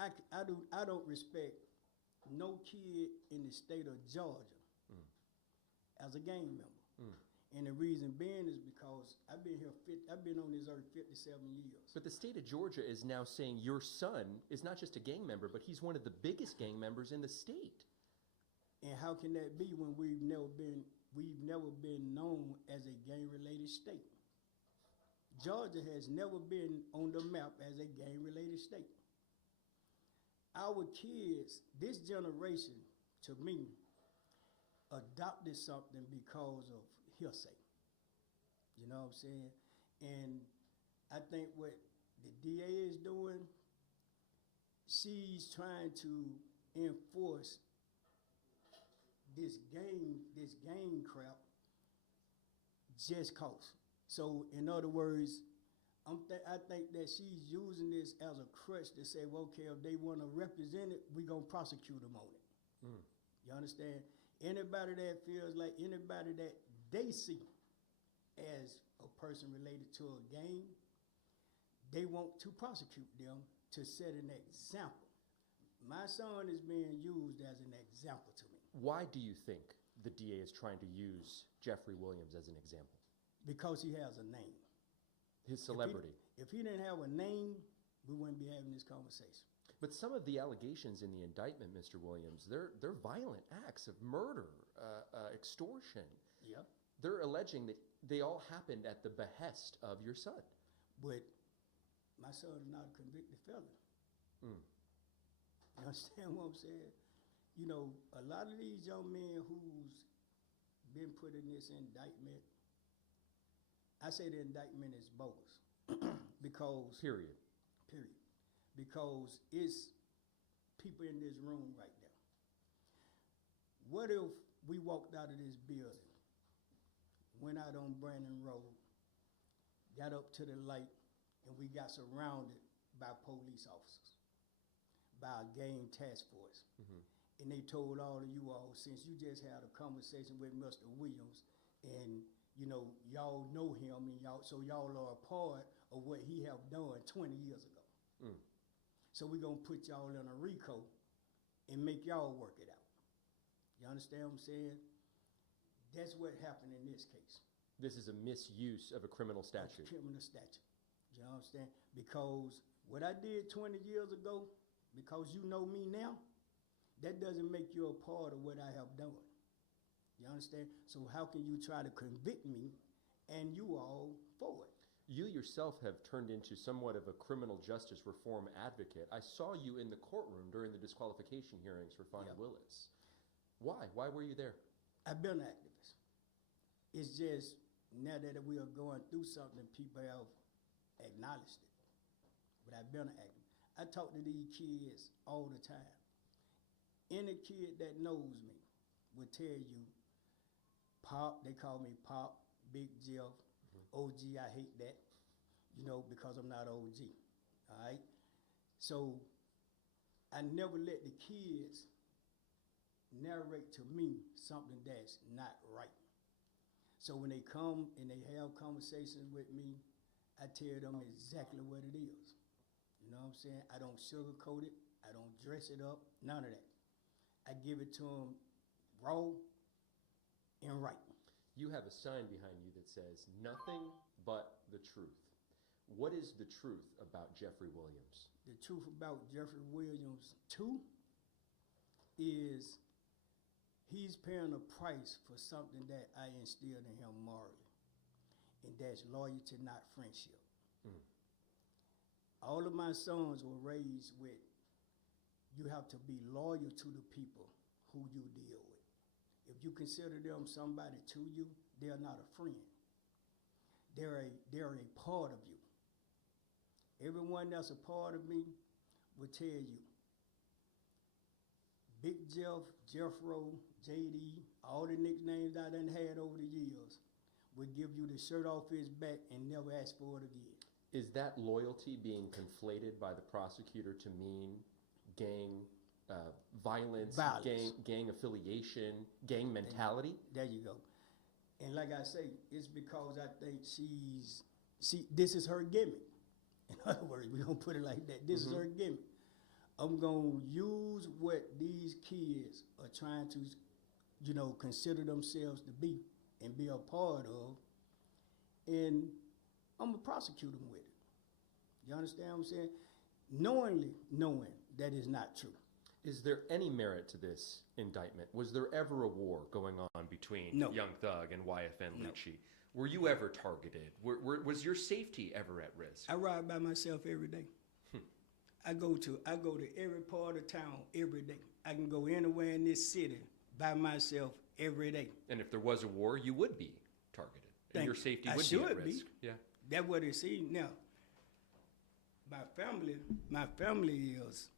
I don't respect no kid in the state of Georgia as a gang member. And the reason being is because I've been on this earth 57 years. But the state of Georgia is now saying your son is not just a gang member, but he's one of the biggest gang members in the state. And how can that be when we've never been known as a gang-related state? Georgia has never been on the map as a gang-related state. Our kids, this generation, to me, adopted something because of hearsay. You know what I'm saying? And I think what the DA is doing, she's trying to enforce this gang crap just cause. So in other words, I think that she's using this as a crutch to say, well, okay, if they want to represent it, we're going to prosecute them on it. You understand? Anybody that feels like anybody that they see as a person related to a gang, they want to prosecute them to set an example. My son is being used as an example to me. Why do you think the DA is trying to use Jeffrey Williams as an example? Because he has a name. His celebrity. If he didn't have a name, we wouldn't be having this conversation. But some of the allegations in the indictment, Mr. Williams, they're violent acts of murder, extortion. Yeah. They're alleging that they all happened at the behest of your son. But my son is not a convicted felon. You understand what I'm saying? You know, a lot of these young men who's been put in this indictment, I say the indictment is bogus. Because... Period. Because it's people in this room right now. What if we walked out of this building, went out on Brandon Road, got up to the light, and we got surrounded by police officers, by a gang task force. And they told all of you all, since you just had a conversation with Mr. Williams, and you know him, and y'all are a part of what he have done 20 years ago. So we're going to put y'all in a Rico and make y'all work it out. You understand what I'm saying? That's what happened in this case. This is a misuse of a criminal statute. A criminal statute. You understand? Because what I did 20 years ago, because you know me now, that doesn't make you a part of what I have done. You understand? So how can you try to convict me and you all for it? You yourself have turned into somewhat of a criminal justice reform advocate. I saw you in the courtroom during the disqualification hearings for Fonnie Willis. Why? Why were you there? I've been an activist. It's just now that we are going through something, people have acknowledged it. But I've been an activist. I talk to these kids all the time. Any kid that knows me will tell you, Pop, they call me Pop, Big Jeff, OG, I hate that, you know, because I'm not OG, all right? So I never let the kids narrate to me something that's not right. So when they come and they have conversations with me, I tell them exactly what it is. You know what I'm saying? I don't sugarcoat it. I don't dress it up, none of that. I give it to them raw and right. You have a sign behind you that says, "Nothing but the truth." What is the truth about Jeffrey Williams? The truth about Jeffrey Williams, too, is he's paying a price for something that I instilled in him morally, and that's loyalty, not friendship. All of my sons were raised with, you have to be loyal to the people who you deal with. If you consider them somebody to you, they're not a friend. They're a part of you. Everyone that's a part of me will tell you, Big Jeff, Jeffro, JD, all the nicknames I done had over the years, would give you the shirt off his back and never ask for it again. Is that loyalty being conflated by the prosecutor to mean gang violence, gang affiliation, gang mentality? There you go. And like I say, it's because I think this is her gimmick. In other words, we're going to put it like that. This is her gimmick. I'm going to use what these kids are trying to, consider themselves to be and be a part of, and I'm going to prosecute them with it. You understand what I'm saying? Knowing that is not true. Is there any merit to this indictment? Was there ever a war going on between Young Thug and YFN Lucci? Were you ever targeted? Was your safety ever at risk? I ride by myself every day. I go to every part of town every day. I can go anywhere in this city by myself every day. And if there was a war, you would be targeted. And your safety would be at risk. Yeah. That's what it seems now. My family is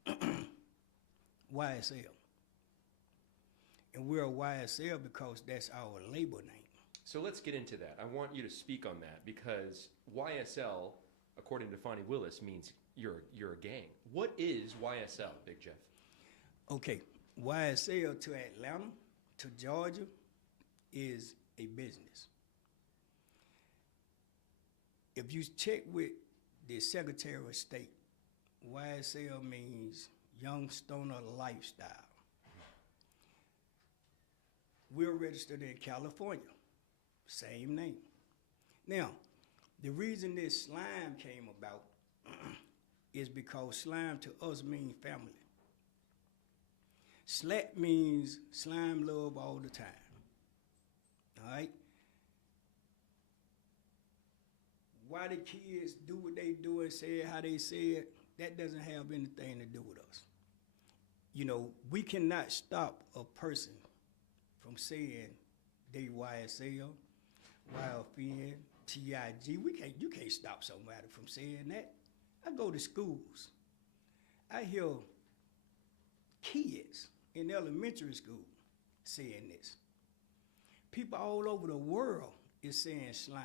YSL. And we're a YSL because that's our label name. So let's get into that. I want you to speak on that because YSL, according to Fonnie Willis, means you're a gang. What is YSL, Big Jeff? Okay, YSL to Atlanta, to Georgia, is a business. If you check with the Secretary of State, YSL means Young Stoner Lifestyle. We're registered in California, same name. Now, the reason this slime came about is because slime to us means family. Slat means slime love all the time. All right? Why the kids do what they do and say it how they say it, that doesn't have anything to do with us. We cannot stop a person from saying they YSL, YFN, TIG. You can't stop somebody from saying that. I go to schools. I hear kids in elementary school saying this. People all over the world is saying slime.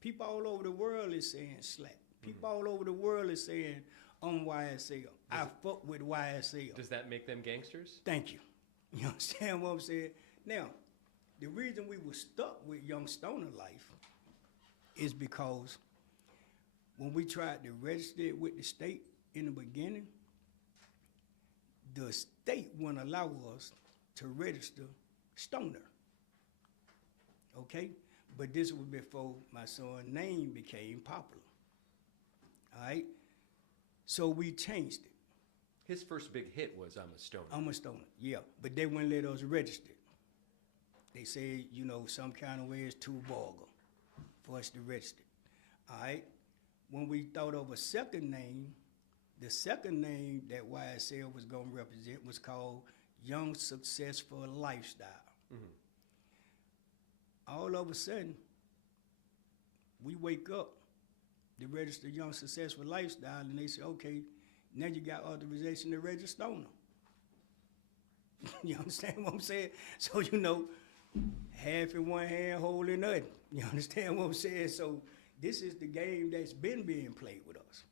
People all over the world is saying slap. People all over the world is saying I'm YSL. I fuck with YSL. Does that make them gangsters? Thank you. You understand what I'm saying? Now, the reason we were stuck with Young Stoner Life is because when we tried to register it with the state in the beginning, the state wouldn't allow us to register Stoner. Okay? But this was before my son's name became popular. All right? So we changed it. His first big hit was I'm a Stoner. I'm a Stoner, yeah. But they wouldn't let us register it. They said, some kind of way it's too vulgar for us to register it. All right? When we thought of a second name, the second name that YSL was going to represent was called Young Successful Lifestyle. All of a sudden, we wake up to register Young Successful Lifestyle, and they say, okay, now you got authorization to register Stoner. You understand what I'm saying? So, half in one hand, holding nothing. You understand what I'm saying? So this is the game that's been being played with us.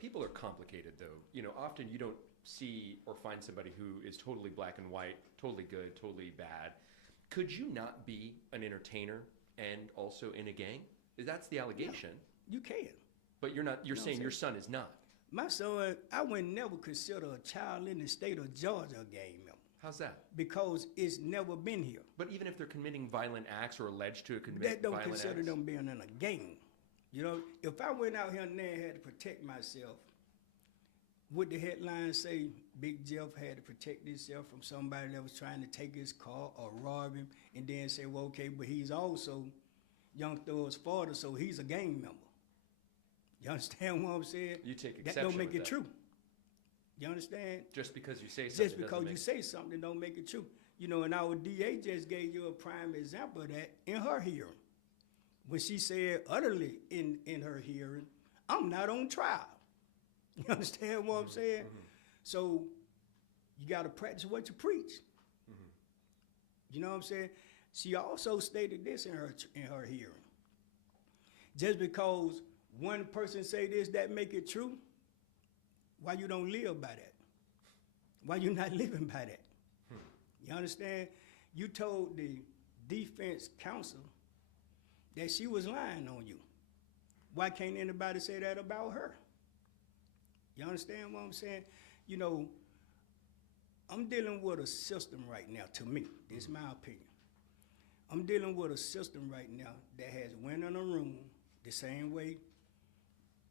People are complicated, though. Often you don't see or find somebody who is totally black and white, totally good, totally bad. Could you not be an entertainer and also in a gang? That's the allegation. Yeah, you can. But you're not. You're saying your son is not. My son, I would never consider a child in the state of Georgia a gang member. How's that? Because it's never been here. But even if they're committing violent acts or alleged to commit violent acts? That don't consider them being in a gang. If I went out here and there and had to protect myself, would the headline say Big Jeff had to protect himself from somebody that was trying to take his car or rob him, and then say, well, okay, but he's also Young Thug's father, so he's a gang member. You understand what I'm saying? You take exception that don't make with it true. You understand? Just because you say something. Just because you say something don't make it true. And our DA just gave you a prime example of that in her hearing. When she said utterly in her hearing, I'm not on trial. You understand what I'm saying? So you got to practice what you preach. You know what I'm saying? She also stated this in her hearing. Just because one person say this, that make it true, why you don't live by that? Why you not living by that? You understand? You told the defense counsel that she was lying on you. Why can't anybody say that about her? You understand what I'm saying? You know, I'm dealing with a system right now, to me. This is my opinion. I'm dealing with a system right now that has went in a room the same way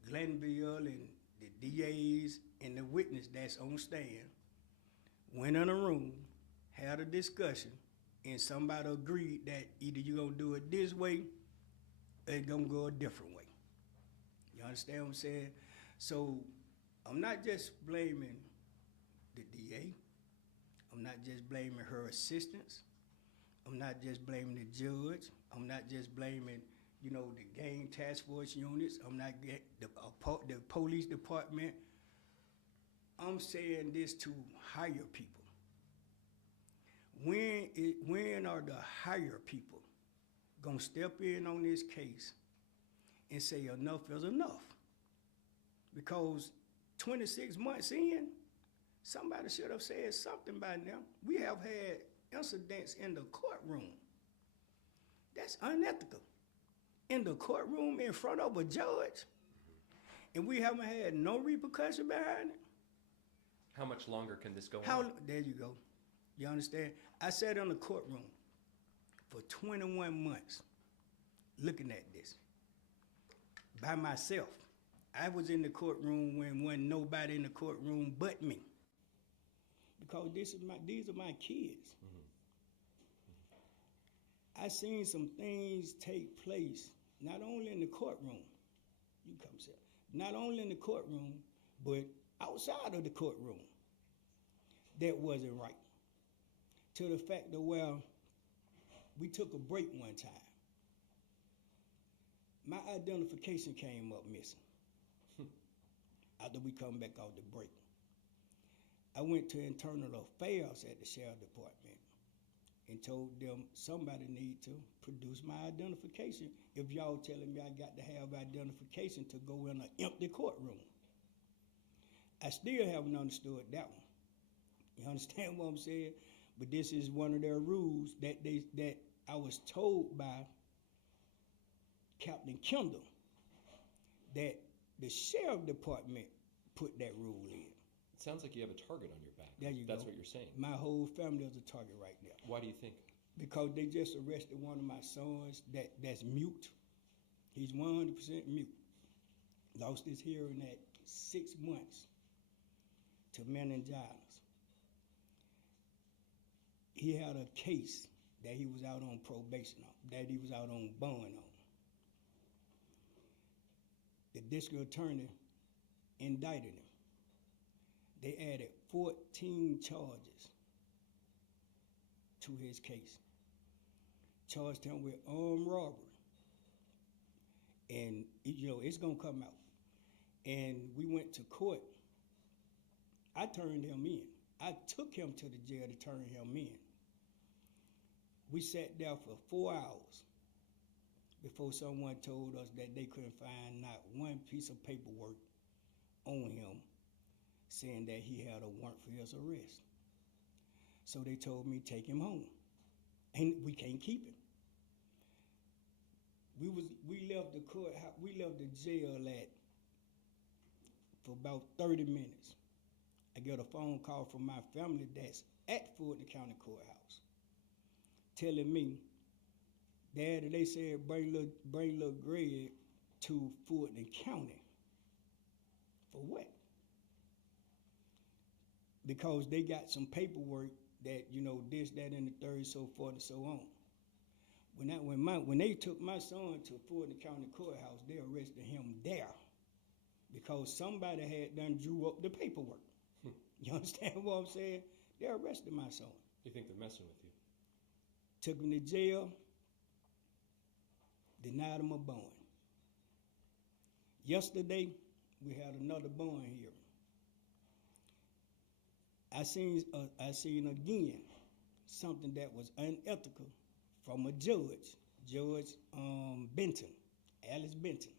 Glenville and the DAs and the witness that's on stand went in a room, had a discussion, and somebody agreed that either you're going to do it this way or it's going to go a different way. You understand what I'm saying? So I'm not just blaming the DA. I'm not just blaming her assistants. I'm not just blaming the judge. I'm not just blaming, you know, the gang task force units. I'm not the police department. I'm saying this to higher people. When are the higher people gonna step in on this case and say enough is enough? Because 26 months in, somebody should have said something by now. We have had incidents in the courtroom. That's unethical. In the courtroom in front of a judge, and we haven't had no repercussion behind it. How much longer can this go on? There you go. You understand? I sat in the courtroom for 21 months looking at this by myself. I was in the courtroom when wasn't nobody in the courtroom but me. Because these are my kids. I seen some things take place, not only in the courtroom, you come say, not only in the courtroom, but outside of the courtroom, that wasn't right. To the fact that, well, we took a break one time. My identification came up missing after we come back off the break. I went to internal affairs at the sheriff department and told them somebody need to produce my identification if y'all telling me I got to have identification to go in an empty courtroom. I still haven't understood that one. You understand what I'm saying? But this is one of their rules that I was told by Captain Kendall that the sheriff department put that rule in. It sounds like you have a target on your back. There you That's go. what you're saying. My whole family is a target right now. Why do you think? Because they just arrested one of my sons that's mute. He's 100% mute. Lost his hearing at 6 months to meningitis. He had a case that he was out on probation on, that he was out on bond on. The district attorney indicted him. They added 14 charges to his case. Charged him with armed robbery. And, you know, it's going to come out. And we went to court. I turned him in. I took him to the jail to turn him in. We sat there for 4 hours before someone told us that they couldn't find not one piece of paperwork on him saying that he had a warrant for his arrest. So they told me, take him home. And we can't keep him. We left the courthouse, we left the jail for about 30 minutes. I get a phone call from my family that's at Fulton County Courthouse telling me, Daddy, they said bring little Greg to Fulton County. For what? Because they got some paperwork that, you know, this, that, and the third, so forth and so on. When they took my son to Fulton County Courthouse, they arrested him there because somebody had done drew up the paperwork. You understand what I'm saying? They arrested my son. You think they're messing with you? Took him to jail, denied him a bond. Yesterday, we had another bond hearing. I seen again something that was unethical from a judge, Judge Benton, Alice Benton.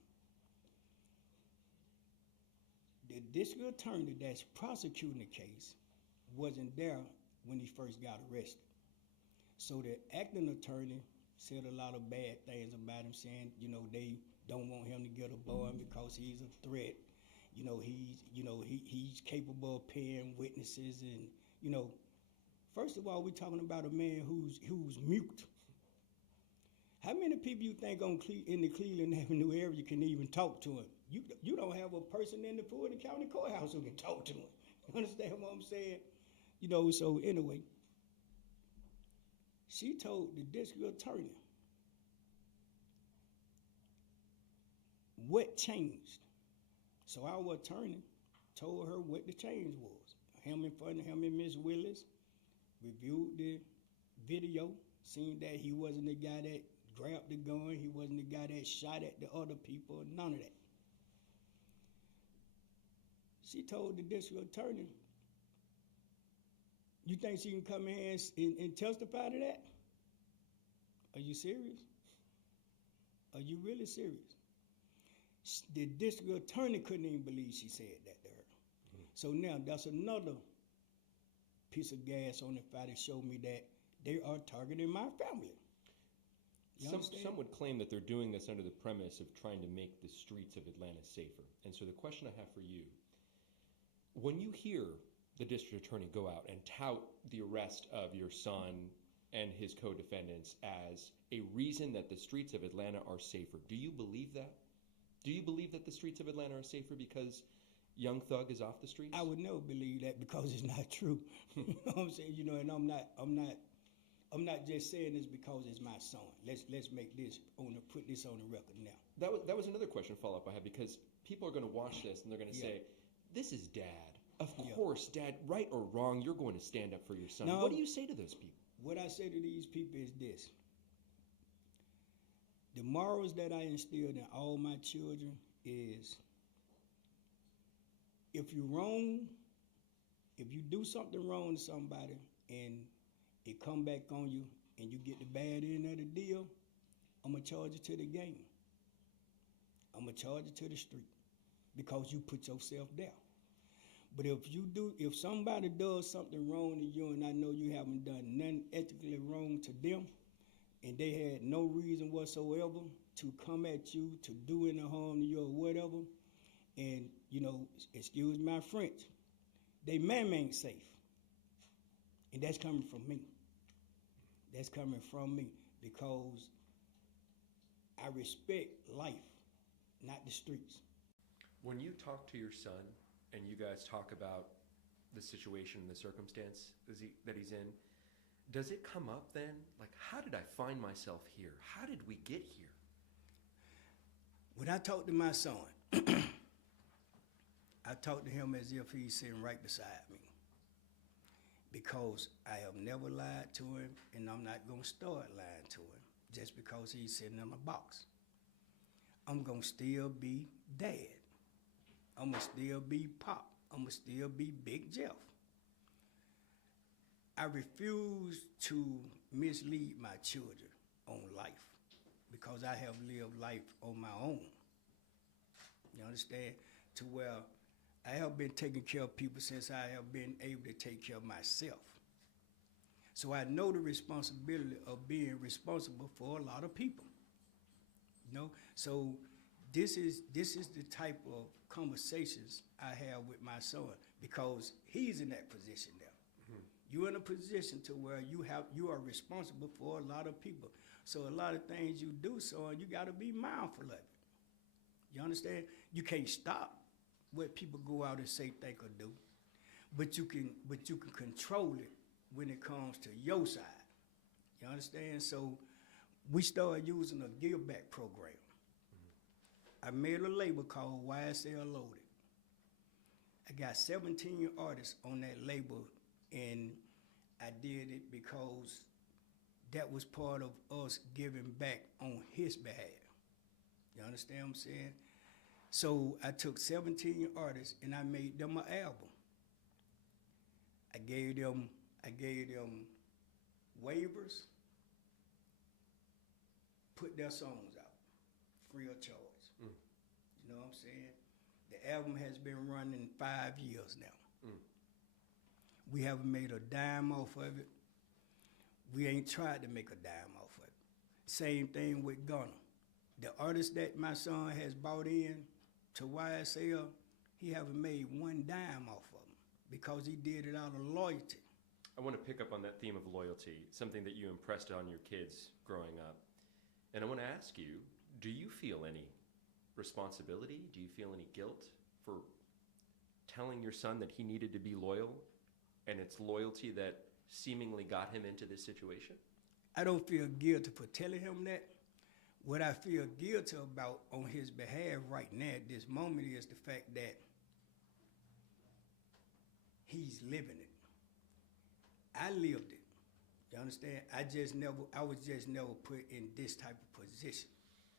The district attorney that's prosecuting the case wasn't there when he first got arrested. So the acting attorney said a lot of bad things about him, saying, you know, they don't want him to get a bond because he's a threat. He's capable of paying witnesses, and first of all, we're talking about a man who's mute. How many people you think in the Cleveland Avenue area can even talk to him? You don't have a person in the Fulton County Courthouse who can talk to him. You understand what I'm saying? So anyway, she told the district attorney what changed. So our attorney told her what the change was. Him and Miss Willis reviewed the video, seen that he wasn't the guy that grabbed the gun, he wasn't the guy that shot at the other people, none of that. She told the district attorney, you think she can come in here and testify to that? Are you serious? Are you really serious? The district attorney couldn't even believe she said that to her. Mm-hmm. So now that's another piece of gas on the fire to show me that they are targeting my family. Some would claim that they're doing this under the premise of trying to make the streets of Atlanta safer. And so the question I have for you, when you hear the district attorney go out and tout the arrest of your son and his co-defendants as a reason that the streets of Atlanta are safer, do you believe that? Do you believe that the streets of Atlanta are safer because Young Thug is off the streets? I would never believe that because it's not true. You know what I'm saying? And I'm not just saying this because it's my son. Let's make this put this on the record now. That was another question follow-up I had, because people are going to watch this and they're going to say, this is Dad. Of course, Dad, right or wrong, you're going to stand up for your son. What do you say to those people? What I say to these people is this. The morals that I instilled in all my children is, if you're wrong, if you do something wrong to somebody and it come back on you and you get the bad end of the deal, I'm going to charge you to the game. I'm going to charge you to the street because you put yourself there. But if somebody does something wrong to you and I know you haven't done nothing ethically wrong to them, and they had no reason whatsoever to come at you, to do any harm to you or whatever, and, excuse my French, they man ain't safe. And that's coming from me. That's coming from me because I respect life, not the streets. When you talk to your son and you guys talk about the situation and the circumstance that he's in, does it come up then? Like, how did I find myself here? How did we get here? When I talk to my son, I talk to him as if he's sitting right beside me. Because I have never lied to him, and I'm not going to start lying to him just because he's sitting in a box. I'm going to still be Dad. I'm going to still be Pop. I'm going to still be Big Jeff. I refuse to mislead my children on life because I have lived life on my own. You understand? To where I have been taking care of people since I have been able to take care of myself. So I know the responsibility of being responsible for a lot of people. So this is the type of conversations I have with my son because he's in that position now. Mm-hmm. You're in a position to where you are responsible for a lot of people. So a lot of things you do, son, you got to be mindful of it. You understand? You can't stop what people go out and say, think, or do, but you can control it when it comes to your side. You understand? So we started using a give back program. Mm-hmm. I made a label called YSL Loaded. I got 17 artists on that label, and I did it because that was part of us giving back on his behalf. You understand what I'm saying? So I took 17 artists and I made them an album. I gave them waivers, put their songs out, free of charge. Mm. You know what I'm saying? The album has been running 5 years now. Mm. We haven't made a dime off of it. We ain't tried to make a dime off of it. Same thing with Gunna. The artist that my son has brought in to YSL, he haven't made one dime off of them because he did it out of loyalty. I want to pick up on that theme of loyalty, something that you impressed on your kids growing up. And I want to ask you, do you feel any responsibility? Do you feel any guilt for telling your son that he needed to be loyal, and it's loyalty that seemingly got him into this situation? I don't feel guilty for telling him that. What I feel guilty about on his behalf right now at this moment is the fact that he's living it. I lived it. You understand? I was just never put in this type of position.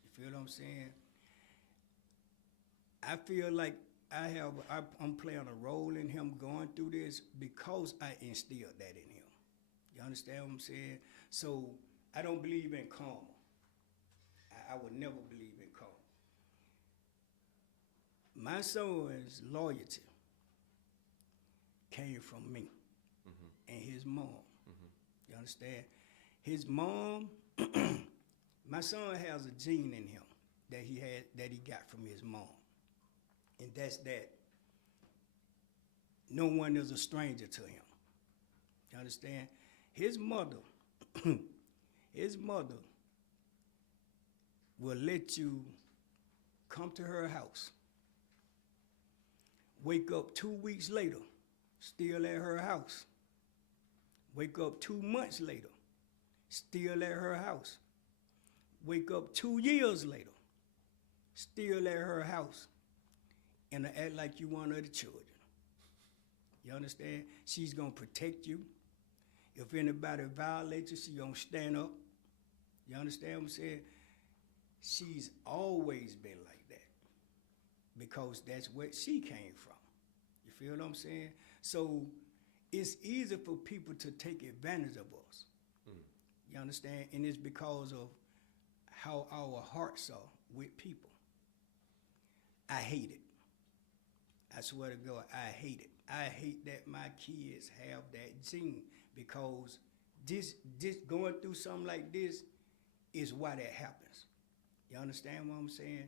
You feel what I'm saying? I feel like I'm playing a role in him going through this because I instilled that in him. You understand what I'm saying? So I don't believe in karma. I would never believe in karma. My son's loyalty came from me and his mom. You understand? His mom, my son has a gene in him that he got from his mom. And that's that no one is a stranger to him. You understand? His mother will let you come to her house, wake up 2 weeks later, still at her house. Wake up 2 months later, still at her house. Wake up 2 years later, still at her house, and act like you one of the children. You understand? She's gonna protect you. If anybody violates you, she's gonna stand up. You understand what I'm saying? She's always been like that because that's where she came from. You feel what I'm saying? So it's easy for people to take advantage of us. You understand? And it's because of how our hearts are with people. I hate it. I swear to God, I hate it. I hate that my kids have that gene because this going through something like this is why that happens. You understand what I'm saying?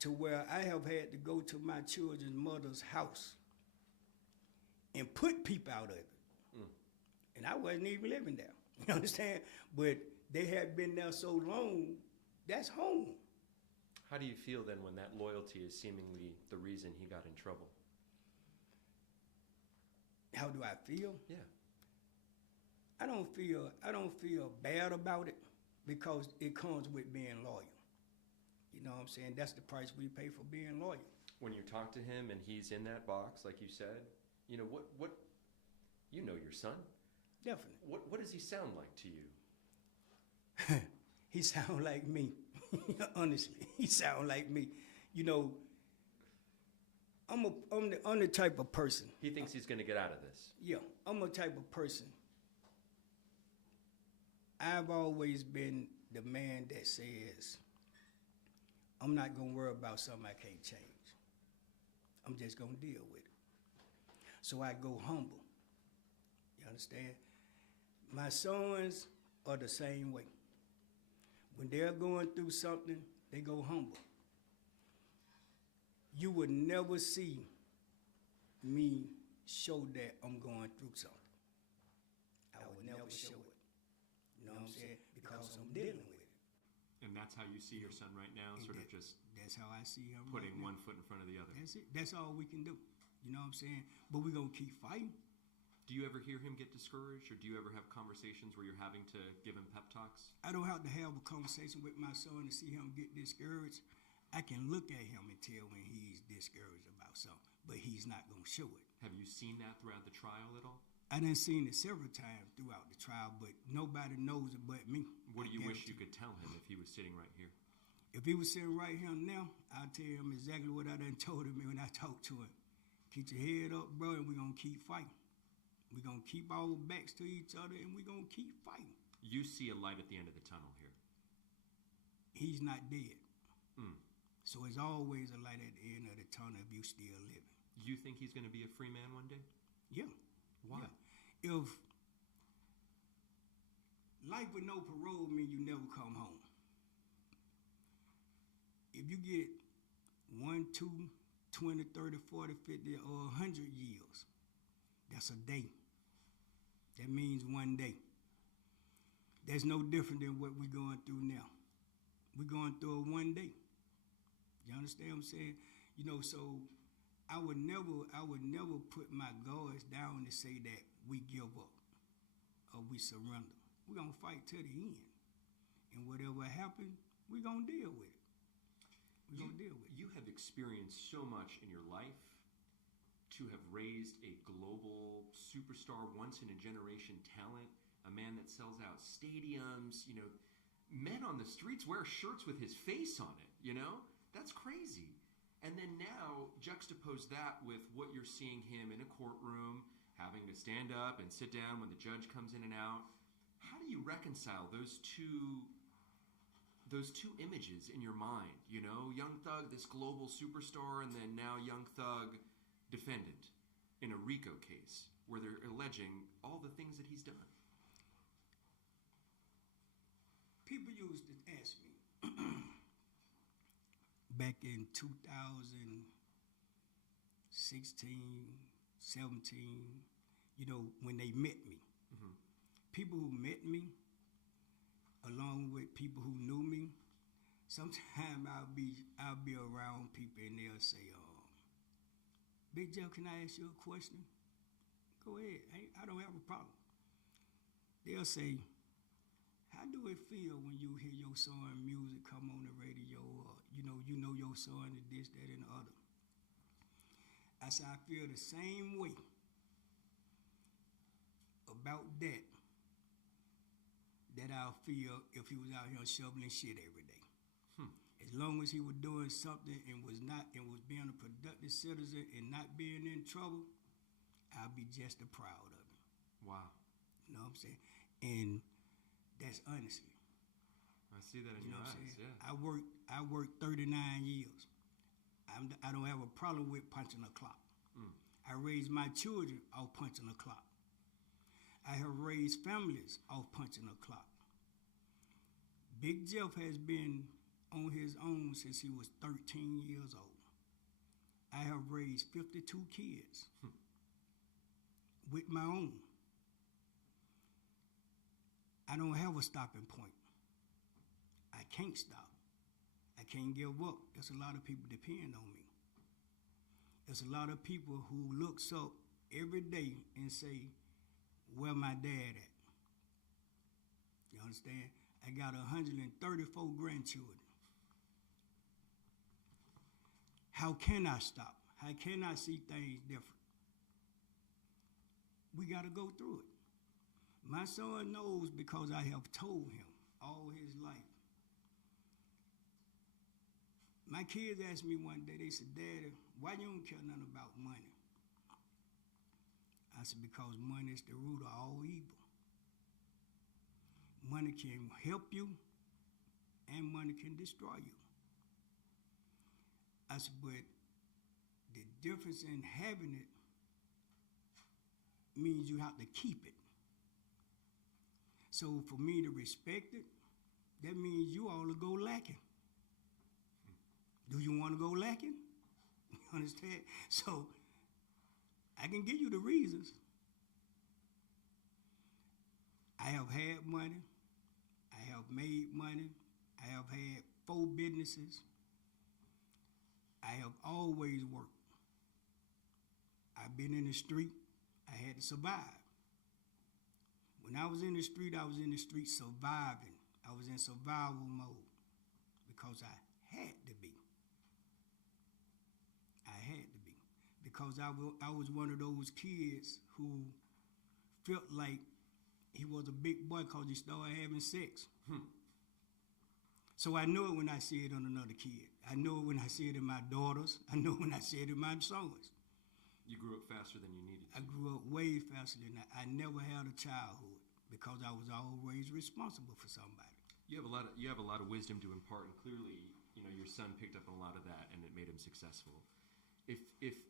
To where I have had to go to my children's mother's house and put people out of it. And I wasn't even living there. You understand? But they had been there so long, that's home. How do you feel then when that loyalty is seemingly the reason he got in trouble? How do I feel? Yeah. I don't feel bad about it because it comes with being loyal. You know what I'm saying? That's the price we pay for being loyal. When you talk to him and he's in that box, like you said, you know, what you know your son. Definitely. What does he sound like to you? He sound like me. Honestly, he sound like me. You know, I'm the type of person. He thinks he's going to get out of this. Yeah, I'm a type of person. I've always been the man that says, I'm not going to worry about something I can't change. I'm just going to deal with it. So I go humble. You understand? My sons are the same way. When they're going through something, they go humble. You would never see me show that I'm going through something. I would never show it. You know what I'm saying? Because I'm dealing with it. And that's how you see your son right now, sort of just that's how I see him putting right one now. foot in front of the other. That's it. That's all we can do. You know what I'm saying? But we're going to keep fighting. Do you ever hear him get discouraged, or do you ever have conversations where you're having to give him pep talks? I don't have to have a conversation with my son to see him get discouraged. I can look at him and tell when he's discouraged about something, but he's not going to show it. Have you seen that throughout the trial at all? I done seen it several times throughout the trial, but nobody knows it but me. What do you wish you could tell him if he was sitting right here? If he was sitting right here now, I'll tell him exactly what I done told him when I talked to him. Keep your head up, bro, and we're going to keep fighting. We're going to keep our backs to each other, and we're going to keep fighting. You see a light at the end of the tunnel here. He's not dead. So there's always a light at the end of the tunnel if you still living. You think he's going to be a free man one day? Yeah. Why? Yeah. If life with no parole means you never come home. If you get 1, 2, 20, 30, 40, 50, or 100 years. That's a day. That means one day. That's no different than what we're going through now. We're going through a one day. You understand what I'm saying? You know, so I would never put my guards down to say that we give up or we surrender. We're gonna fight to the end. And whatever happens, we're gonna deal with it. You have experienced so much in your life to have raised a global superstar, once in a generation talent, a man that sells out stadiums, you know, men on the streets wear shirts with his face on it, you know? That's crazy. And then now juxtapose that with what you're seeing him in a courtroom, having to stand up and sit down when the judge comes in and out. How do you reconcile those two images in your mind? You know, Young Thug, this global superstar, and then now Young Thug, defendant in a Rico case where they're alleging all the things that he's done. People used to ask me back in 2016, 17, you know, when they met me. Mm-hmm. People who met me, along with people who knew me, sometimes I'll be around people and they'll say, Big Jeff, can I ask you a question? Go ahead. I don't have a problem. They'll say, how do it feel when you hear your son music come on the radio, or you know your son is this, that, and the other? I said, I feel the same way about that I'll feel if he was out here shoveling shit every day. As long as he was doing something and was being a productive citizen and not being in trouble, I'll be just as proud of him. Wow. You know what I'm saying? And that's honesty. I see that in your eyes, yeah. I worked 39 years. I don't have a problem with punching a clock. I raised my children off punching a clock. I have raised families off punching a clock. Big Jeff has been on his own since he was 13 years old. I have raised 52 kids with my own. I don't have a stopping point. I can't stop. I can't give up. There's a lot of people depend on me. There's a lot of people who looks up every day and say, where my dad at? You understand? I got 134 grandchildren. How can I stop? How can I see things different? We got to go through it. My son knows because I have told him all his life. My kids asked me one day, they said, Daddy, why you don't care nothing about money? I said, because money is the root of all evil. Money can help you and money can destroy you. I said, but the difference in having it means you have to keep it. So for me to respect it, that means you all will go lacking. Do you want to go lacking? You understand? So I can give you the reasons. I have had money. I have made money. I have had 4 businesses. I have always worked. I've been in the street. I had to survive. When I was in the street surviving. I was in survival mode because I had to be. Because I was one of those kids who felt like he was a big boy because he started having sex. So I know it when I see it on another kid. I know it when I see it in my daughters. I know when I see it in my sons. You grew up faster than you needed to. I grew up way faster than that. I never had a childhood because I was always responsible for somebody. You have a lot of wisdom to impart, and clearly, you know, your son picked up on a lot of that, and it made him successful. If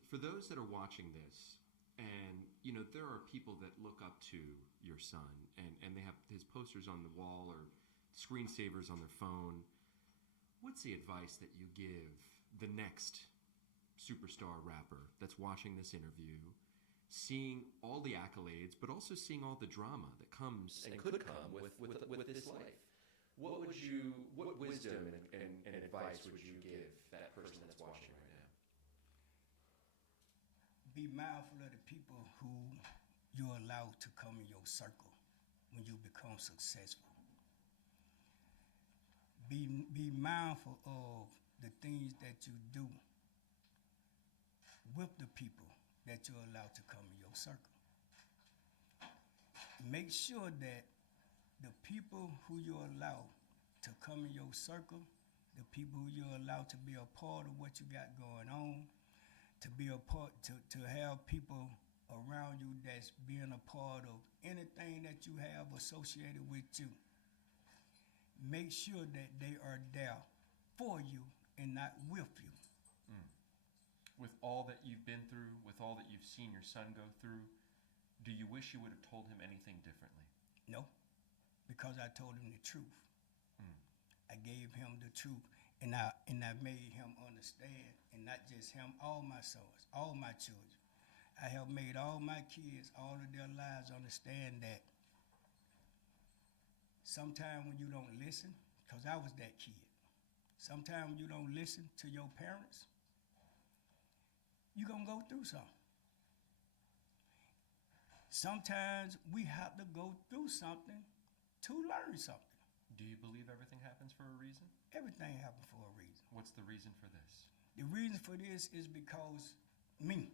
for those that are watching this, and you know, there are people that look up to your son, and they have his posters on the wall or screensavers on their phone, what's the advice that you give the next superstar rapper that's watching this interview, seeing all the accolades, but also seeing all the drama that comes and could come with this life. What wisdom and advice would you give that person that's watching right now? Be mindful of the people who you're allowed to come in your circle when you become successful. Be mindful of the things that you do with the people that you're allowed to come in your circle. Make sure that the people who you're allowed to come in your circle, the people who you're allowed to be a part of what you got going on, to be a part, to have people around you that's being a part of anything that you have associated with you. Make sure that they are there for you and not with you. With all that you've been through, with all that you've seen your son go through, do you wish you would have told him anything differently? No, because I told him the truth. I gave him the truth, and I made him understand, and not just him, all my sons, all my children. I have made all my kids, all of their lives understand that sometimes when you don't listen, because I was that kid, sometimes when you don't listen to your parents, you're going to go through something. Sometimes we have to go through something to learn something. Do you believe everything happens for a reason? Everything happens for a reason. What's the reason for this? The reason for this is because me.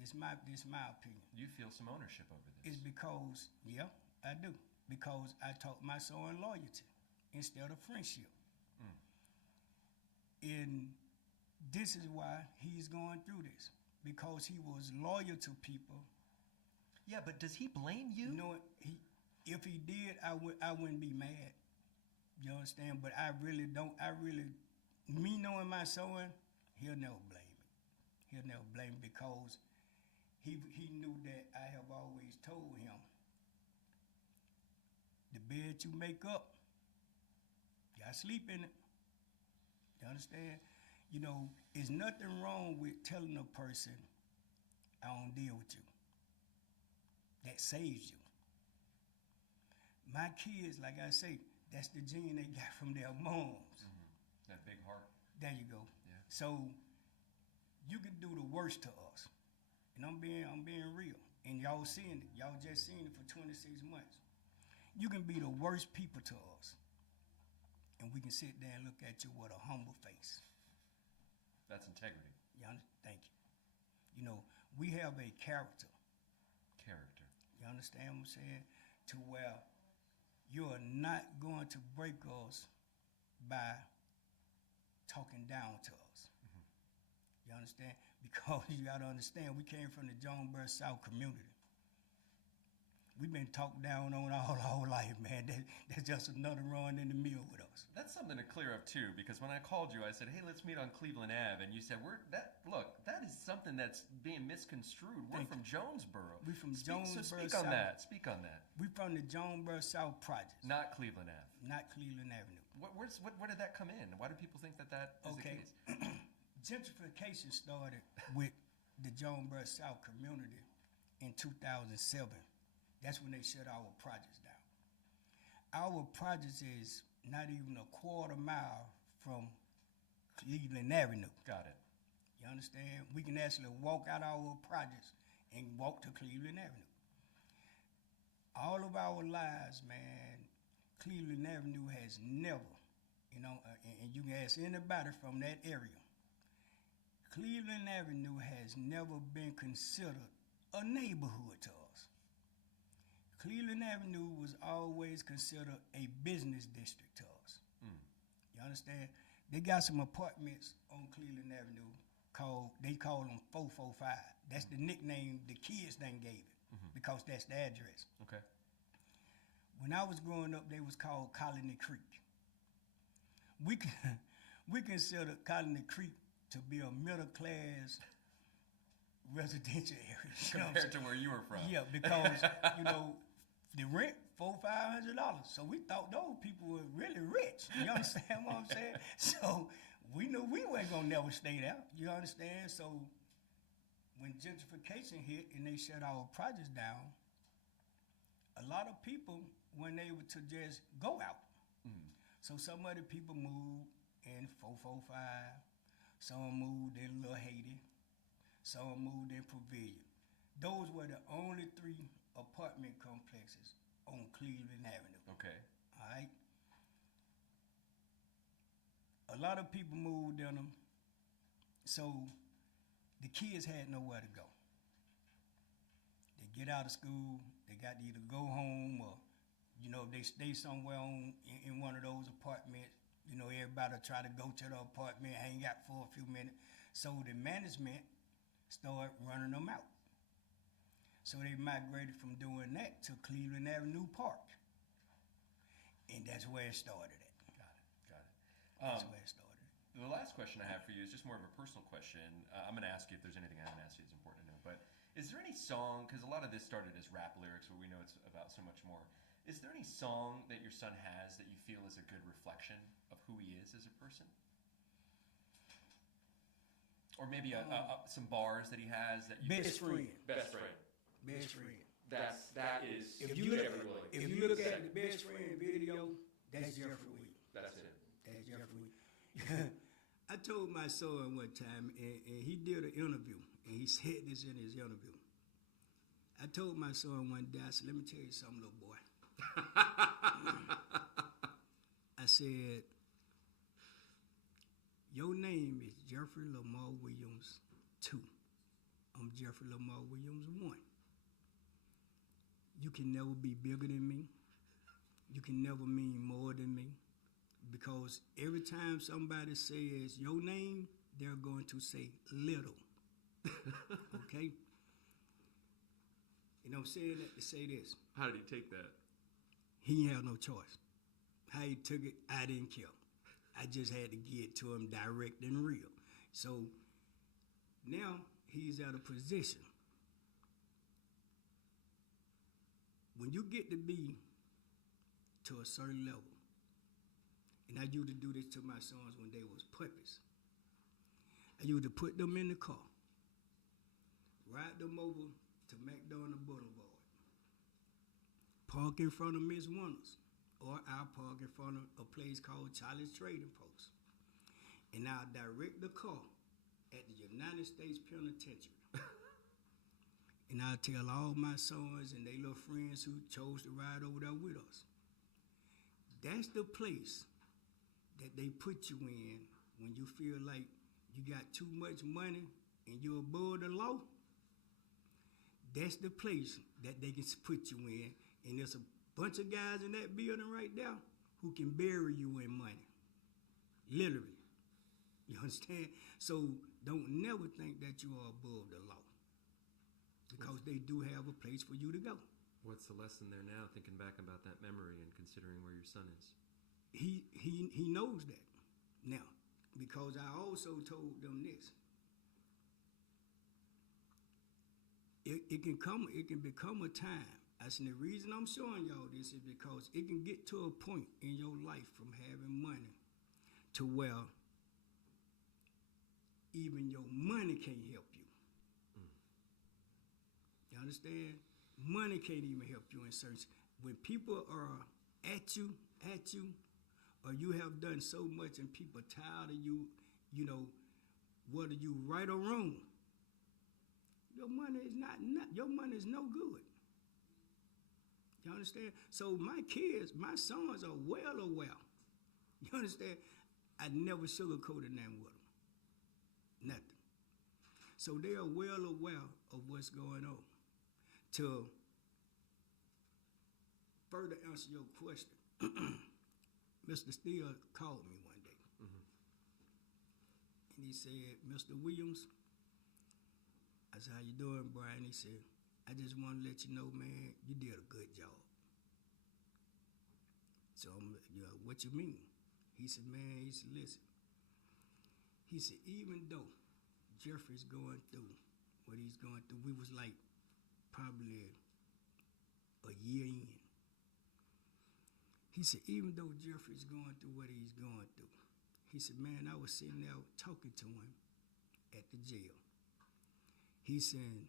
This is my opinion. You feel some ownership over this. It's because, yeah, I do. Because I taught my son loyalty instead of friendship. And this is why he's going through this. Because he was loyal to people. Yeah, but does he blame you? You know what? If he did, I wouldn't be mad. You understand? But I really don't. Me knowing my son, he'll never blame me. He'll never blame me because he knew that I have always told him, the bed you make up, you gotta sleep in it. You understand? You know, there's nothing wrong with telling a person, I don't deal with you. That saves you. My kids, like I say, that's the gene they got from their moms. That big heart. There you go. Yeah. So you can do the worst to us. And I'm being real. And y'all seeing it. Y'all just seen it for 26 months. You can be the worst people to us. And we can sit there and look at you with a humble face. That's integrity. Thank you. You know, we have a character. Character. You understand what I'm saying? To where you are not going to break us by talking down to us. You understand? Because you got to understand, we came from the Jonesboro South community. We've been talked down on all our life, man. There's just another run in the mill with us. That's something to clear up too, because when I called you, I said, "Hey, let's meet on Cleveland Ave," and you said, that is something that's being misconstrued. We're from Jonesboro. We're from Jonesboro Speak South. on that. Speak on that. We're from the Jonesboro South projects. Not Cleveland Ave. Not Cleveland Avenue. Where did that come in? Why do people think that is the case? Gentrification started with the Jonesboro South community in 2007. That's when they shut our projects down. Our projects is not even a quarter mile from Cleveland Avenue. Got it. You understand? We can actually walk out our projects and walk to Cleveland Avenue. All of our lives, man, Cleveland Avenue has never, and you can ask anybody from that area, Cleveland Avenue has never been considered a neighborhood to us. Cleveland Avenue was always considered a business district to us. You understand? They got some apartments on Cleveland Avenue they call them 445. That's the nickname the kids then gave it because that's the address. Okay. When I was growing up, they was called Colony Creek. We consider Colony Creek to be a middle class residential area. Compared to where you were from. Yeah, because, the rent, $400-500. So we thought those people were really rich. You understand what I'm saying? So we knew we weren't gonna never stay there. You understand? So when gentrification hit and they shut our projects down, a lot of people weren't able to just go out. So some other people moved in 445, some moved in Little Haiti, some moved in Pavilion. Those were the only 3 apartment complexes on Cleveland Avenue. Okay. All right. A lot of people moved in them, so the kids had nowhere to go. They get out of school, they got to either go home or, you know, if they stay somewhere in one of those apartments, you know, everybody try to go to the apartment, hang out for a few minutes. So the management started running them out. So they migrated from doing that to Cleveland Avenue Park. And that's where it started at. Got it. That's where it started. The last question I have for you is just more of a personal question. I'm going to ask you if there's anything I haven't asked you that's important to know. But is there any song, because a lot of this started as rap lyrics, but we know it's about so much more. Is there any song that your son has that you feel is a good reflection of who he is as a person? Or maybe some bars that he has that you... Best Friend. Best Friend. Best Friend. That is... If you look at the Best Friend video, that's Jeffrey Wheat. That's it. That's Jeffrey Wheat. I told my son one time, and he did an interview, and he said this in his interview. I told my son one day, I said, let me tell you something, little boy. I said, your name is Jeffrey Lamar Williams 2. I'm Jeffrey Lamar Williams 1. You can never be bigger than me. You can never mean more than me. Because every time somebody says your name, they're going to say little. Okay? And I'm saying that to say this. How did he take that? He had no choice. How he took it, I didn't care. I just had to get to him direct and real. So now he's at a position. When you get to be to a certain level, and I used to do this to my sons when they was puppies. I used to put them in the car, ride them over to McDonald Boulevard, park in front of Miss Wonders, or I'll park in front of a place called Charlie's Trading Post. And I'll direct the car at the United States Penitentiary. And I'll tell all my sons and their little friends who chose to ride over there with us, that's the place that they put you in when you feel like you got too much money and you're above the law. That's the place that they can put you in. And there's a bunch of guys in that building right there who can bury you in money. Literally. You understand? So don't never think that you are above the law. Because they do have a place for you to go. What's the lesson there now, thinking back about that memory and considering where your son is? He knows that now, because I also told them this. It can become a time. I said the reason I'm showing y'all this is because it can get to a point in your life from having money to where even your money can't help you. You understand? Money can't even help you in certain. When people are at you, or you have done so much and people tired of you, you know, whether you right or wrong, your money is your money is no good. You understand? So my kids, my sons are well aware. You understand? I never sugarcoated nothing with them. Nothing. So they are well aware of what's going on. To further answer your question, Mr. Steele called me one day. And he said, Mr. Williams, I said, how you doing, Brian? He said, I just want to let you know, man, you did a good job. So I'm like, yeah, what you mean? He said, man, he said, listen. He said, even though Jeffrey's going through what he's going through, we was like probably a year in. He said, even though Jeffrey's going through what he's going through, He said, man, I was sitting there talking to him at the jail. He said,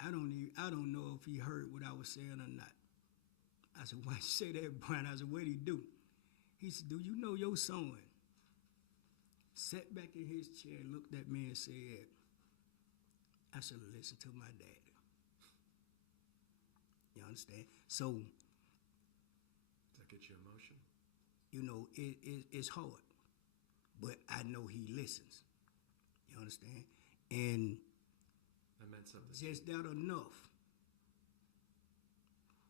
I don't know if he heard what I was saying or not. I said, why you say that, Brian? I said, what'd he do? He said, do you know your son sat back in his chair, looked at me and said, I should have listened to my daddy. You understand? So, does that get you emotional? You know, it's hard, but I know he listens. You understand? And that meant something. Just that enough.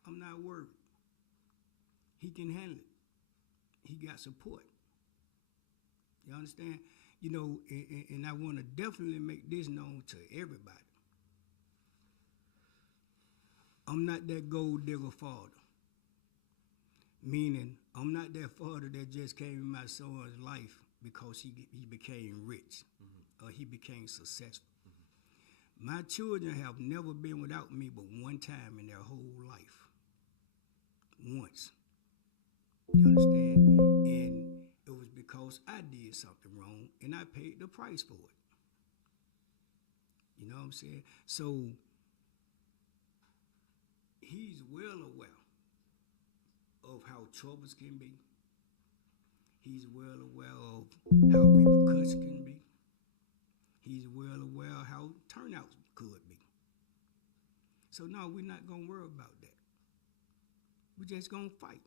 I'm not worried. He can handle it. He got support. You understand? You know, and I want to definitely make this known to everybody. I'm not that gold digger father. Meaning, I'm not that father that just came in my son's life because he became rich or he became successful. My children have never been without me but one time in their whole life. Once. You understand? And it was because I did something wrong and I paid the price for it. You know what I'm saying? So, he's well aware of how troubles can be. He's well aware of how repercussions can be. He's well aware of how turnouts could be. So no, we're not gonna worry about that. We're just gonna fight.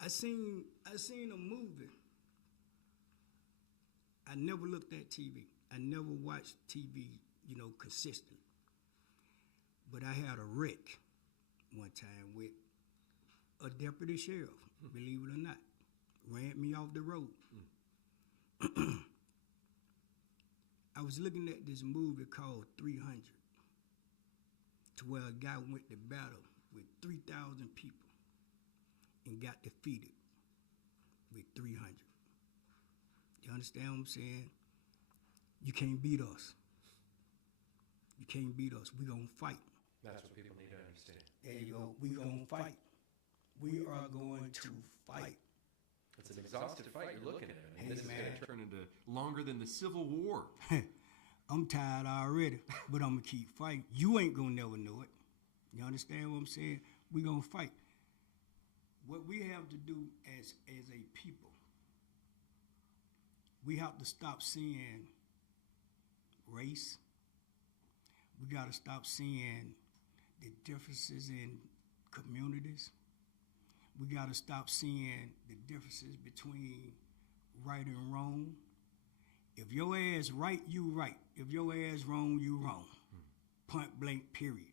I seen a movie. I never looked at TV. I never watched TV, you know, consistently. But I had a wreck one time with a deputy sheriff, believe it or not, ran me off the road. I was looking at this movie called 300, to where a guy went to battle with 3,000 people and got defeated with 300. You understand what I'm saying? You can't beat us. You can't beat us. We're going to fight. That's what people need to understand. There you go. We're going to fight. We are going to fight. It's an exhaustive fight you're looking at. I mean, Hey, this is man. going to turn into longer than the Civil War. I'm tired already, but I'm going to keep fighting. You ain't going to never know it. You understand what I'm saying? We're going to fight. What we have to do as a people, we have to stop seeing race. We got to stop seeing the differences in communities. We got to stop seeing the differences between right and wrong. If your ass right, you right. If your ass wrong, you wrong. Point blank, period.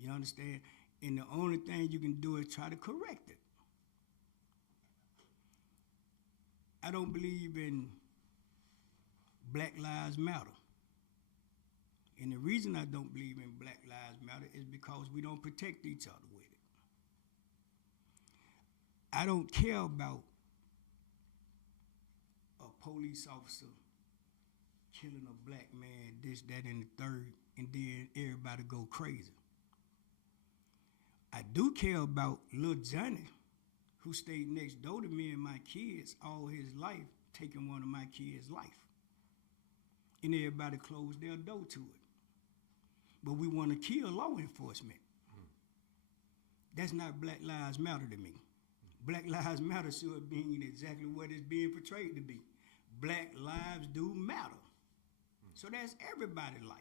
You understand? And the only thing you can do is try to correct it. I don't believe in Black Lives Matter. And the reason I don't believe in Black Lives Matter is because we don't protect each other with it. I don't care about a police officer killing a black man, this, that, and the third, and then everybody go crazy. I do care about little Johnny, who stayed next door to me and my kids all his life, taking one of my kids' life. And everybody closed their door to it. But we want to kill law enforcement. That's not Black Lives Matter to me. Black Lives Matter should mean exactly what it's being portrayed to be. Black lives do matter. So that's everybody's life.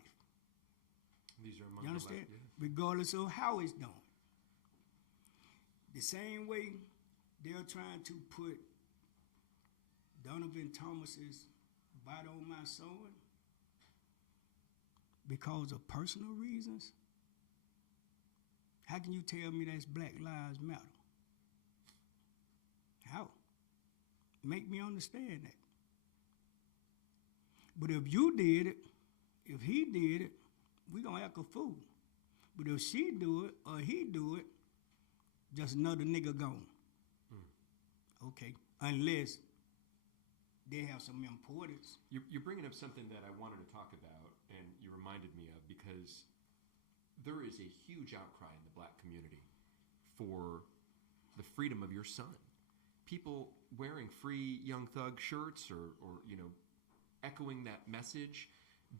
These are among You understand? the black, Regardless of how it's done. The same way they're trying to put Donovan Thomas's body on my son because of personal reasons. How can you tell me that's Black Lives Matter? How? Make me understand that. But if you did it, if he did it, we gonna act a fool. But if she do it or he do it, just another nigga gone. Okay, unless they have some importance. You're bringing up something that I wanted to talk about, and you reminded me of, because there is a huge outcry in the black community for the freedom of your son. people wearing free Young Thug shirts or echoing that message.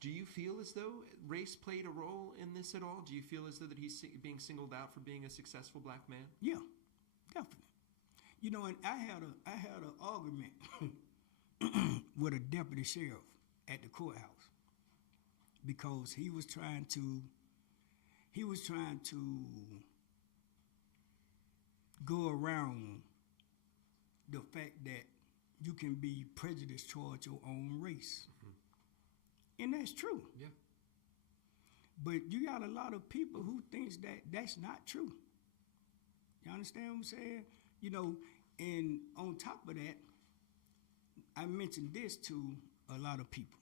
Do you feel as though race played a role in this at all? Do you feel as though that he's being singled out for being a successful black man? Yeah, definitely. And I had an argument with a deputy sheriff at the courthouse because he was trying to go around the fact that you can be prejudiced towards your own race. And that's true. Yeah. But you got a lot of people who thinks that that's not true. You understand what I'm saying? And on top of that, I mentioned this to a lot of people.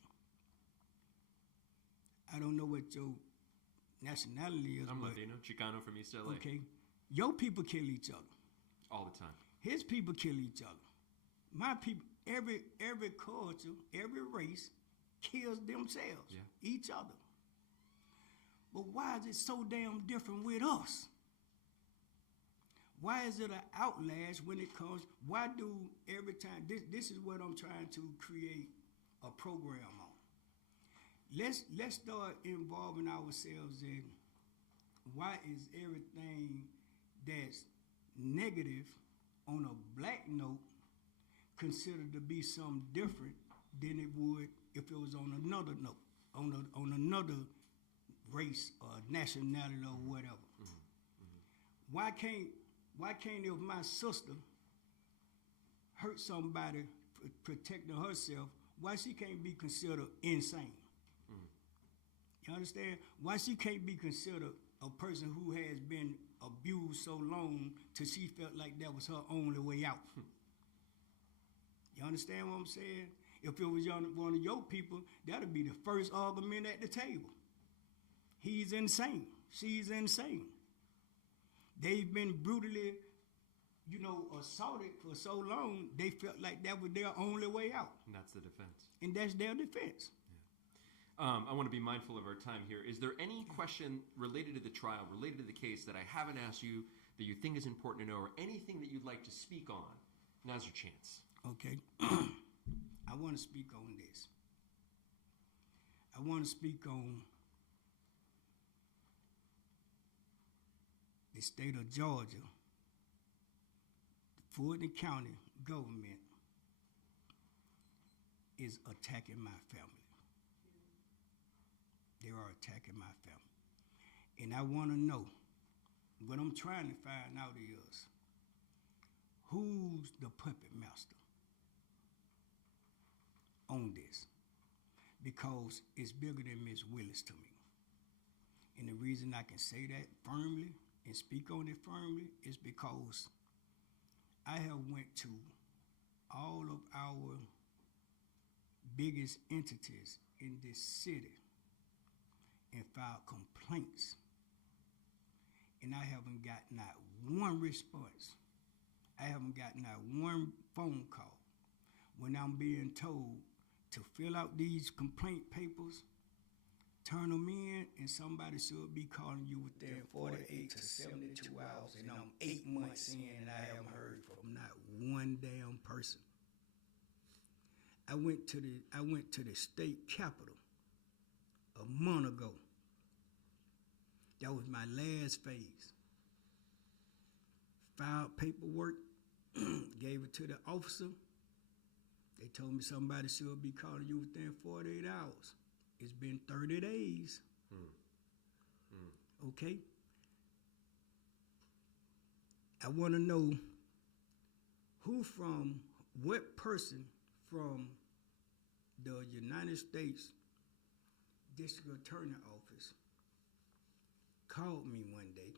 I don't know what your nationality is. I'm Latino, Chicano from East LA. Okay. Your people kill each other. All the time. His people kill each other. My people, every culture, every race kills themselves, each other. But why is it so damn different with us? Why is it an outlash when it comes? Why do every time? This is what I'm trying to create a program on. Let's start involving ourselves in why is everything that's negative on a black note considered to be something different than it would if it was on another note, on another race or nationality or whatever. Why can't if my sister hurt somebody protecting herself, why she can't be considered insane? You understand? Why she can't be considered a person who has been abused so long till she felt like that was her only way out? You understand what I'm saying? If it was one of your people, that'd be the first argument at the table. He's insane. She's insane. They've been brutally, assaulted for so long, they felt like that was their only way out. And that's the defense. And that's their defense. Yeah. I want to be mindful of our time here. Is there any question related to the trial, related to the case that I haven't asked you that you think is important to know, or anything that you'd like to speak on? Now's your chance. Okay. I want to speak on this. I want to speak on the state of Georgia, the Fulton County government is attacking my family. They are attacking my family. And I want to know, what I'm trying to find out is, who's the puppet master on this? Because it's bigger than Miss Willis to me. And the reason I can say that firmly and speak on it firmly is because I have went to all of our biggest entities in this city and filed complaints. And I haven't got not one response. I haven't got not one phone call. When I'm being told to fill out these complaint papers, turn them in, and somebody should be calling you within 48 to 72 hours, and I'm 8 months in and I haven't heard from not one damn person. I went to the state capitol a month ago. That was my last phase. Filed paperwork, gave it to the officer. They told me somebody should be calling you within 48 hours. It's been 30 days. Okay? I want to know what person from the United States District Attorney Office called me one day.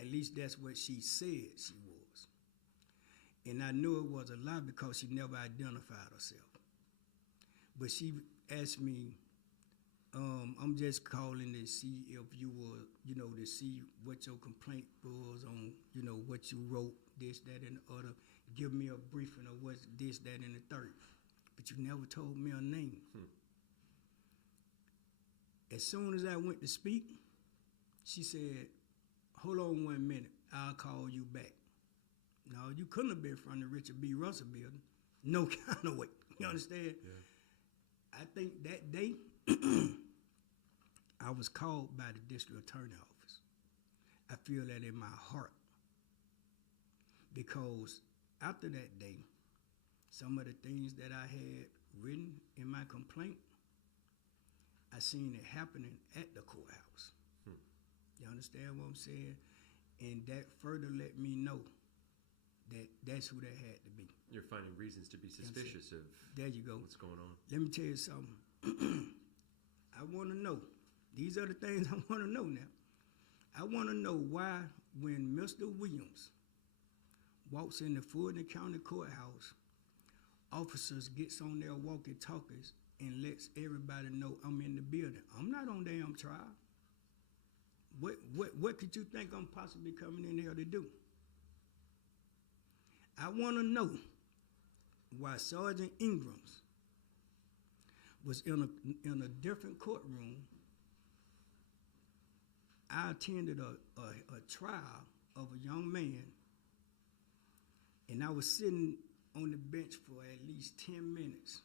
At least that's what she said she was. And I knew it was a lie because she never identified herself. But she asked me, I'm just calling to see if you were, to see what your complaint was on, what you wrote, this, that, and the other. Give me a briefing of what's this, that, and the third. But you never told me her name. As soon as I went to speak, she said, hold on 1 minute, I'll call you back. No, you couldn't have been from the Richard B. Russell building. No kind of way. You understand? Yeah. I think that day, I was called by the district attorney office. I feel that in my heart. Because after that day, some of the things that I had written in my complaint, I seen it happening at the courthouse. You understand what I'm saying? And that further let me know that that's who that had to be. You're finding reasons to be suspicious of there you go. What's going on. Let me tell you something. I want to know. These are the things I want to know now. I want to know why when Mr. Williams walks in the Fulton County Courthouse, officers gets on their walkie-talkies and lets everybody know I'm in the building. I'm not on damn trial. What could you think I'm possibly coming in here to do? I want to know why Sergeant Ingrams was in a different courtroom. I attended a trial of a young man, and I was sitting on the bench for at least 10 minutes.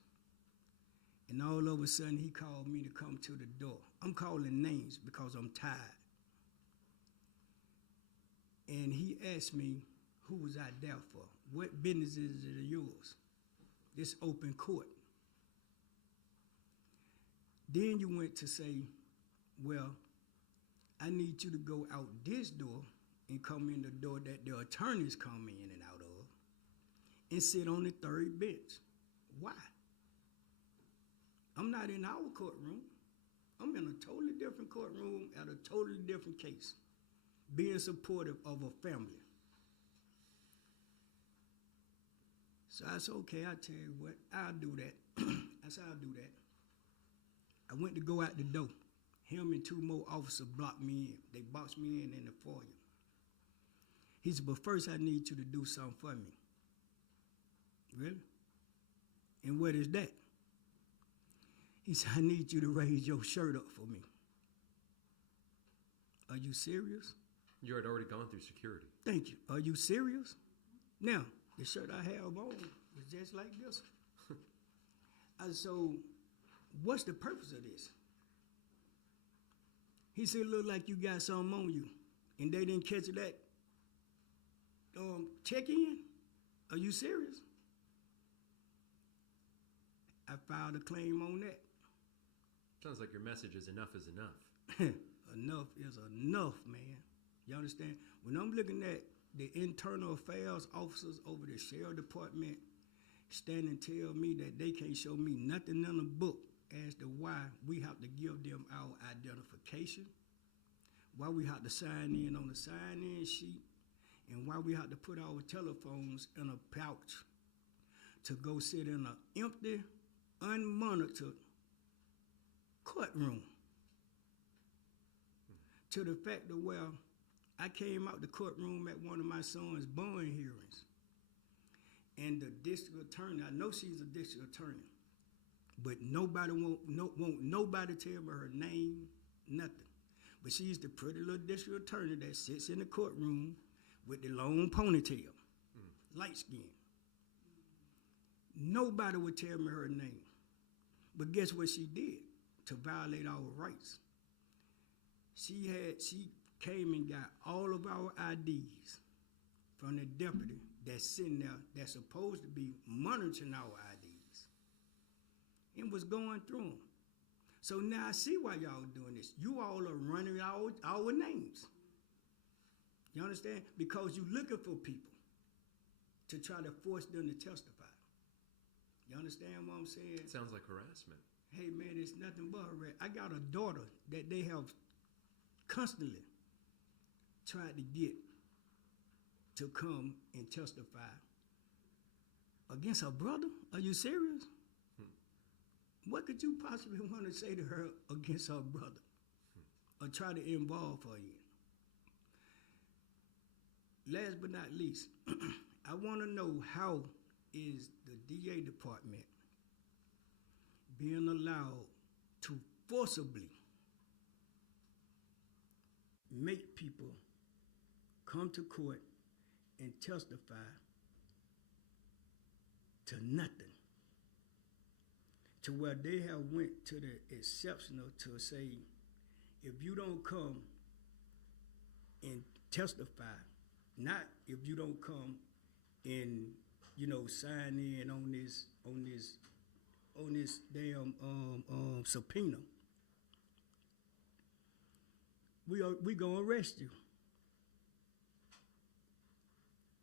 And all of a sudden, he called me to come to the door. I'm calling names because I'm tired. And he asked me, who was I there for? What business is it of yours? This open court. Then you went to say, well, I need you to go out this door and come in the door that the attorneys come in and out of and sit on the third bench. Why? I'm not in our courtroom. I'm in a totally different courtroom at a totally different case, being supportive of a family. So I said, okay, I tell you what, I'll do that. I said, I'll do that. I went to go out the door. Him and two more officers blocked me in. They boxed me in the foyer. He said, but first I need you to do something for me. Really? And what is that? He said, I need you to raise your shirt up for me. Are you serious? You had already gone through security. Thank you. Are you serious? Now, the shirt I have on is just like this. I said, so what's the purpose of this? He said, look like you got something on you, and they didn't catch that check-in? Are you serious? I filed a claim on that. Sounds like your message is enough is enough. Enough is enough, man. You understand? When I'm looking at the internal affairs officers over the sheriff department stand and tell me that they can't show me nothing in the book as to why we have to give them our identification, why we have to sign in on the sign-in sheet, and why we have to put our telephones in a pouch to go sit in an empty, unmonitored courtroom. To the fact that, well, I came out the courtroom at one of my son's bond hearings, and the district attorney, I know she's a district attorney, but nobody won't nobody tell me her name, nothing. But she's the pretty little district attorney that sits in the courtroom with the long ponytail, light skin. Nobody would tell me her name. But guess what she did to violate our rights? She came and got all of our IDs from the deputy that's sitting there that's supposed to be monitoring our IDs and was going through them. So now I see why y'all doing this. You all are running our names. You understand? Because you're looking for people to try to force them to testify. You understand what I'm saying? It sounds like harassment. Hey, man, it's nothing but harassment. I got a daughter that they have constantly tried to get to come and testify against her brother. Are you serious? What could you possibly want to say to her against her brother or try to involve her in? Last but not least, I want to know how is the DA department being allowed to forcibly make people come to court and testify to nothing. To where they have went to the exceptional to say, if you don't come and testify, not if you don't come and sign in on this damn subpoena, we gonna arrest you.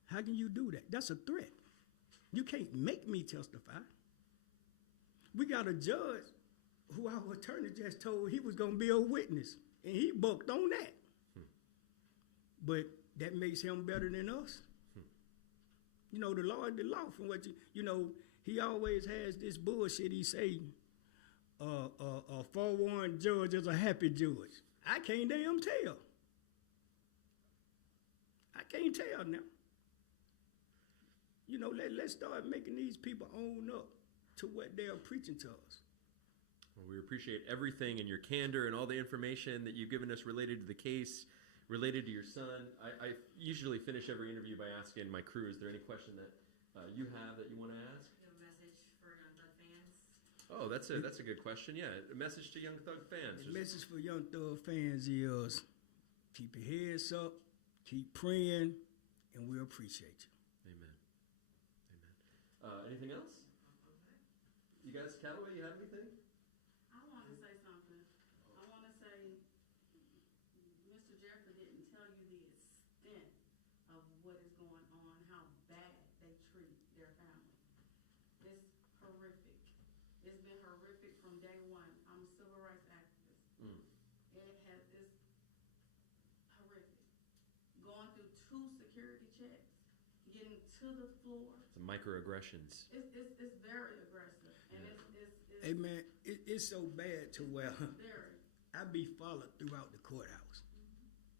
How can you do that? That's a threat. You can't make me testify. We got a judge who our attorney just told he was going to be a witness, and he bucked on that. But that makes him better than us. The law is the law. From what he always has this bullshit. He say, a forewarned judge is a happy judge. I can't damn tell. I can't tell now. Let's start making these people own up to what they are preaching to us. Well, we appreciate everything and your candor and all the information that you've given us related to the case, related to your son. I usually finish every interview by asking my crew, is there any question that you have that you want to ask? You have a message for Young Thug fans? Oh, that's a good question. Yeah, a message to Young Thug fans. The message for Young Thug fans is keep your heads up, keep praying, and we appreciate you. Amen. Anything else? You guys, Callaway, you have anything? I want to say something. I want to say Mr. Jeffrey didn't tell you the extent of what is going on, how bad they treat their family. It's horrific. It's been horrific from day one. I'm a civil rights activist. It's horrific. Going through 2 security checks, getting to the floor. Some microaggressions. It's very aggressive, and it's Hey man, it's so bad to where very. I be followed throughout the courthouse.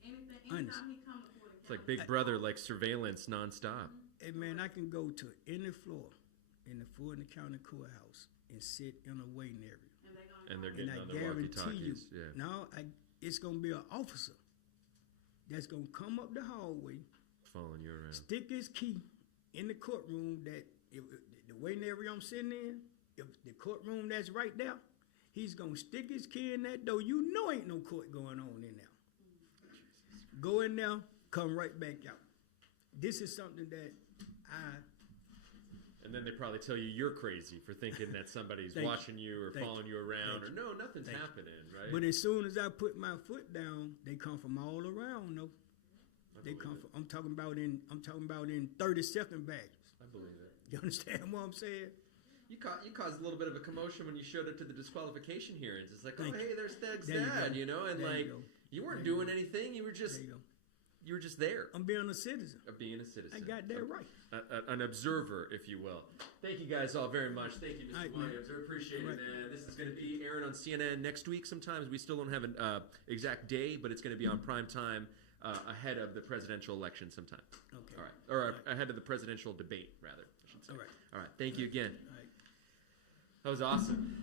Anytime he come before the It's like Big Brother, like surveillance nonstop. Hey man, I can go to any floor in the Fulton County Courthouse and sit in a waiting area. And they're And getting I on the guarantee you, walkie-talkies. Yeah. now it's gonna be an officer that's gonna come up the hallway, Following you around. stick his key in the courtroom that if the waiting area I'm sitting in, if the courtroom that's right there, he's gonna stick his key in that door. You know ain't no court going on in there. Go in there, come right back out. This is something that And then they probably tell you you're crazy for thinking that somebody's watching you or following you around, or no, nothing's happening, right? But as soon as I put my foot down, they come from all around. No, they come from. I'm talking about in 30-second badges. I believe it. You understand what I'm saying? You caused a little bit of a commotion when you showed up to the disqualification hearings. It's like, Thank hey, there's Thug's There you dad, go. and There you like go. you weren't There you doing go. anything. You were just There you go. you were just there. I'm being a citizen. Of being a citizen. I got that right. An observer, if you will. Thank you guys all very much. Thank you, Mr. All right, man. Williams. I appreciate All it, right. man. This is going to be airing on CNN next week. Sometimes we still don't have an exact day, but it's going to be on prime time ahead of the presidential election sometime. Okay. All right. Or ahead of the presidential debate, rather, I should say. All right. All right. Thank you again. All right. That was awesome.